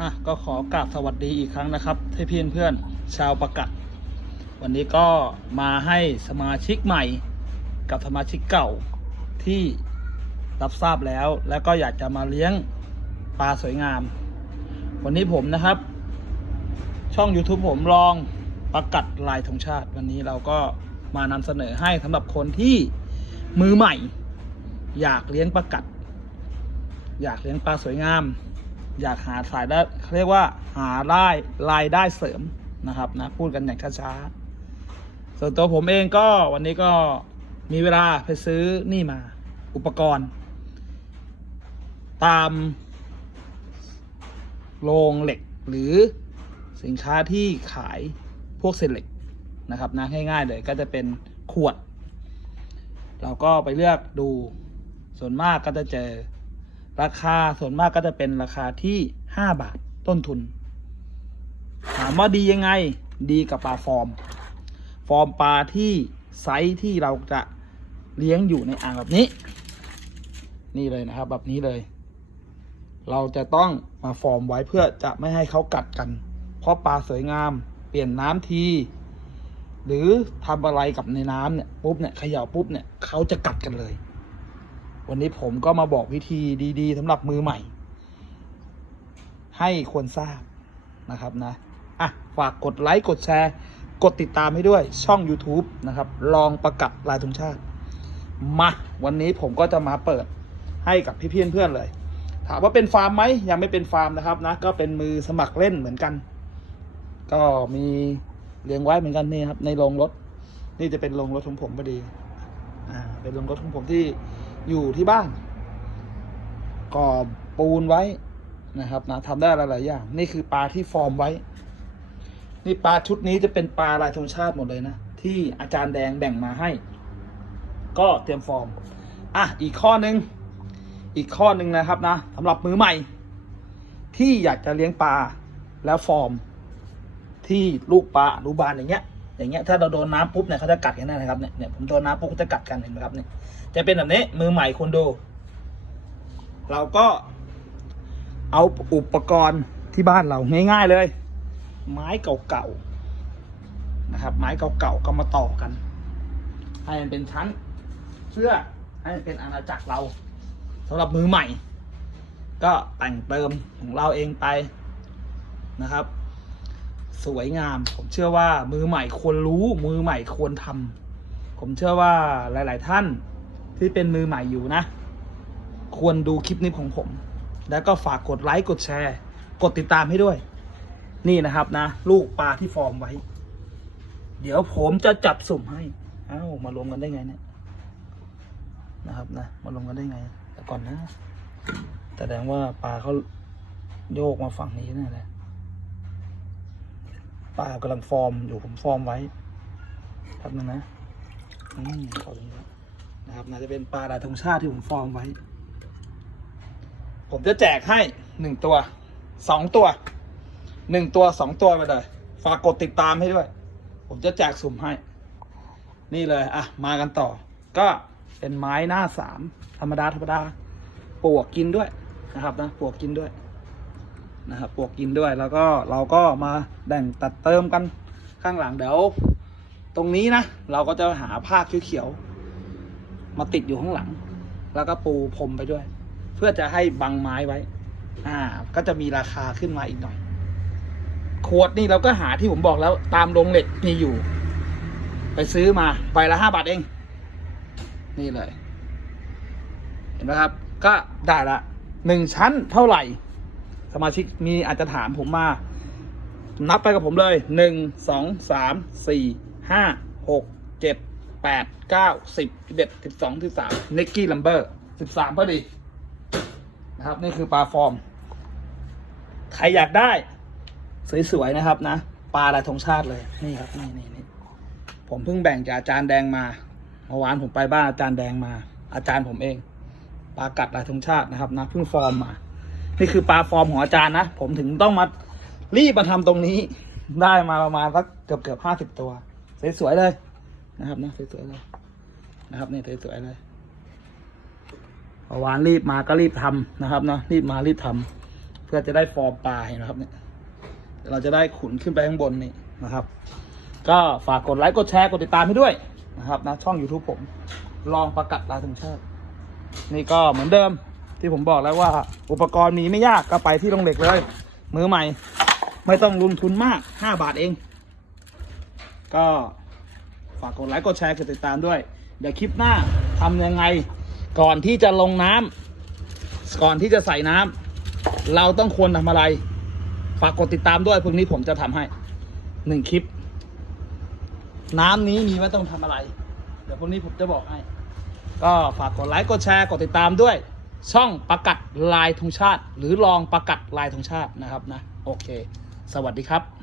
อะก็ขอกราบสวัสดีอีกครั้งนะครับให้เพื่อนเพื่อนชาวประกัดวันนี้ก็มาให้สมาชิกใหม่กับสมาชิกเก่าที่รับทราบแล้ว แล้วก็อยากจะมาเลี้ยงปลาสวยงาม วันนี้ผมนะครับ ช่อง YouTube ผมลองประกัดลายธงชาติ วันนี้เราก็มานำเสนอให้สำหรับคนที่มือใหม่ อยากเลี้ยงประกัด อยากเลี้ยงปลาสวยงาม อยากหาสายได้เขาเรียกว่าหาได้รายได้เสริมนะครับนะพูดกันอย่างช้าๆส่วนตัวผมเองก็วันนี้ก็มีเวลาไปซื้อนี่มา อุปกรณ์ ตามโรงเหล็กหรือสินค้าที่ขายพวกเศษเหล็กนะครับนะง่ายๆเลยก็จะเป็นขวด เราก็ไปเลือกดูส่วนมากก็จะเจอ ราคาส่วนมากก็จะเป็นราคาที่5บาทต้นทุน ถามว่าดียังไงดีกับปลาฟอร์ม ฟอร์มปลาที่ไซส์ที่เราจะเลี้ยงอยู่ในอ่างแบบนี้ นี่เลยนะครับ แบบนี้เลย เราจะต้องมาฟอร์มไว้เพื่อจะไม่ให้เขากัดกัน เพราะปลาสวยงาม เปลี่ยนน้ำทีหรือทำอะไรกับในน้ำเนี่ยปุ๊บเนี่ยเขย่าปุ๊บเนี่ยเขาจะกัดกันเลย วันนี้ผมก็มาบอกวิธีดี ๆสำหรับมือใหม่ ให้ควรทราบนะครับนะอะฝากกดไลค์กดแชร์ กดติดตามให้ด้วยช่อง YouTube นะครับ ลองประกัดลายธงชาติ มาวันนี้ผมก็จะมาเปิดให้กับพี่เพื่อนเพื่อนๆเลย ถามว่าเป็นฟาร์มไหมยังไม่เป็นฟาร์มนะครับนะ ก็เป็นมือสมัครเล่นเหมือนกัน ก็มีเลี้ยงไว้เหมือนกันนี่ครับในโรงรถ นี่จะเป็นโรงรถของผมพอดี อ่า เป็นโรงรถของผมที่ อยู่ที่บ้าน ก่อปูนไว้นะครับนะทำได้หลายๆอย่าง นี่คือปลาที่ฟอร์มไว้ นี่ปลาชุดนี้จะเป็นปลาลายธงชาติหมดเลยนะ ที่อาจารย์แดงแบ่งมาให้ ก็เตรียมฟอร์ม อะ อีกข้อหนึ่งอีกข้อหนึ่งนะครับนะสำหรับมือใหม่ ที่อยากจะเลี้ยงปลาแล้วฟอร์ม ที่ลูกปลาอนุบาลอย่างเงี้ย อย่างเงี้ยถ้าเราโดนน้ำปุ๊บเนี่ยเขาจะกัดกันนะครับเนี่ยเนี่ยผมโดนน้ำปุ๊บเขาจะกัดกันเห็นไหมครับเนี่ยจะเป็นแบบนี้มือใหม่คุณดู เราก็เอาอุปกรณ์ที่บ้านเราง่าย ๆเลย ไม้เก่าๆนะครับ ไม้เก่าๆก็มาต่อกัน ให้มันเป็นชั้นเพื่อให้มันเป็นอาณาจักรเราสำหรับมือใหม่ ก็แต่งเติมของเราเองไปนะครับ สวยงาม ผมเชื่อว่ามือใหม่ควรรู้ มือใหม่ควรทำผมเชื่อว่าหลาย ๆ ท่านที่เป็นมือใหม่อยู่นะ ควรดูคลิปนี้ของผม แล้วก็ฝากกดไลค์กดแชร์ กดติดตามให้ด้วย นี่นะครับนะ ลูกปลาที่ฟอร์มไว้ เดี๋ยวผมจะจับสุ่มให้ เอ้า มารวมกันได้ไงเนี่ยนะครับนะ มารวมกันได้ไง แต่ก่อนนะแสดงว่าปลาเขาโยกมาฝั่งนี้แน่เลย ปลากำลังฟอร์มอยู่ผมฟอร์มไว้ครับนึงนะอืมขอตรงนี้นะครับน่าจะเป็นปลาดาธงชาติที่ผมฟอร์มไว้ ผมจะแจกให้หนึ่งตัวสองตัวหนึ่งตัวสองตัวไปเลยฝากกดติดตามให้ด้วย ผมจะแจกสุ่มให้ นี่เลยอะมากันต่อ ก็เป็นไม้หน้าสามธรรมดาธรรมดาปลวกกินด้วยนะครับนะปลวกกินด้วย นะครับปลวกกินด้วยแล้วก็เราก็มาแบ่งตัดเติมกันข้างหลังเดี๋ยว ตรงนี้นะ เราก็จะหาผ้าเขียวๆมาติดอยู่ข้างหลัง แล้วก็ปูพรมไปด้วย เพื่อจะให้บังไม้ไว้ อ่า ก็จะมีราคาขึ้นมาอีกหน่อย ขวดนี่เราก็หาที่ผมบอกแล้ว ตามโรงเหล็กมีอยู่ ไปซื้อมาใบละห้าบาทเอง นี่เลย เห็นไหมครับ ก็ได้ละหนึ่งชั้นเท่าไหร่ สมาชิกมีอาจจะถามผมมา นับไปกับผมเลยหนึ่งสองสามสี่ห้าหกเจ็ดแปดเก้าสิบสิบเอ็ดสิบสองสิบสามเนกกี้ลัมเบอร์สิบสามพอดีนะครับ นี่คือปลาฟอร์ม ใครอยากได้ สวย ๆ นะครับนะ ปลาลายธงชาติเลย นี่ครับ นี่นี่นี่ผมเพิ่งแบ่งจากอาจารย์แดงมาเมื่อวานผมไปบ้านอาจารย์แดงมา อาจารย์ผมเอง ปลากัดลายธงชาตินะครับนะ เพิ่งฟอร์มมา นี่คือปลาฟอร์มของอาจารย์นะ ผมถึงต้องมารีบมาทำตรงนี้ ได้มาประมาณสักเกือบเกือบห้าสิบตัว สวยๆเลยนะครับนะสวยๆเลยนะครับนี่สวยๆเลยเมื่อวานรีบมาก็รีบทำนะครับนะรีบมารีบทเพื่อจะได้ฟอร์มปลาเห็นไหมครับเนี่ยเราจะได้ขุนขึ้นไปข้างบนนี่นะครับ ก็ฝากกดไลค์กดแชร์กดติดตามให้ด้วยนะครับนะช่อง YouTube ผมลองประกัดลายธงชาตินี่ก็เหมือนเดิม ที่ผมบอกแล้วว่า อุปกรณ์มีไม่ยากก็ไปที่โรงเหล็กเลย มือใหม่ ไม่ต้องลงทุนมาก5บาทเอง ก็ฝากกดไลค์กดแชร์กดติดตามด้วย เดี๋ยวคลิปหน้าทำยังไง ก่อนที่จะลงน้ำก่อนที่จะใส่น้ำเราต้องควรทำอะไร ฝากกดติดตามด้วยพรุ่งนี้ผมจะทำให้หนึ่งคลิป น้ำนี้มีไว้ต้องทำอะไร เดี๋ยวพรุ่งนี้ผมจะบอกให้ ก็ฝากกดไลค์กดแชร์กดติดตามด้วย ช่องประกัดลายธงชาติ หรือลองประกัดลายธงชาตินะครับนะโอเค สวัสดีครับ